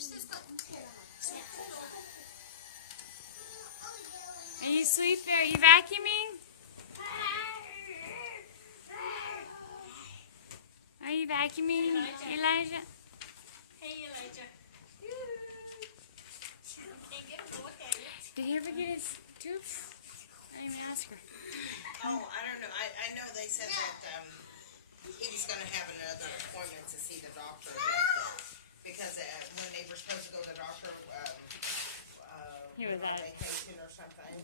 Are you sweeping? Are you vacuuming? Are you vacuuming, Elijah? Hey, Elijah. Did he ever get his tubes? I didn't even ask her. Oh, I don't know. I know they said that he was going to have another appointment to see the doctor because when they were supposed to go to the doctor, He was on out. vacation or something.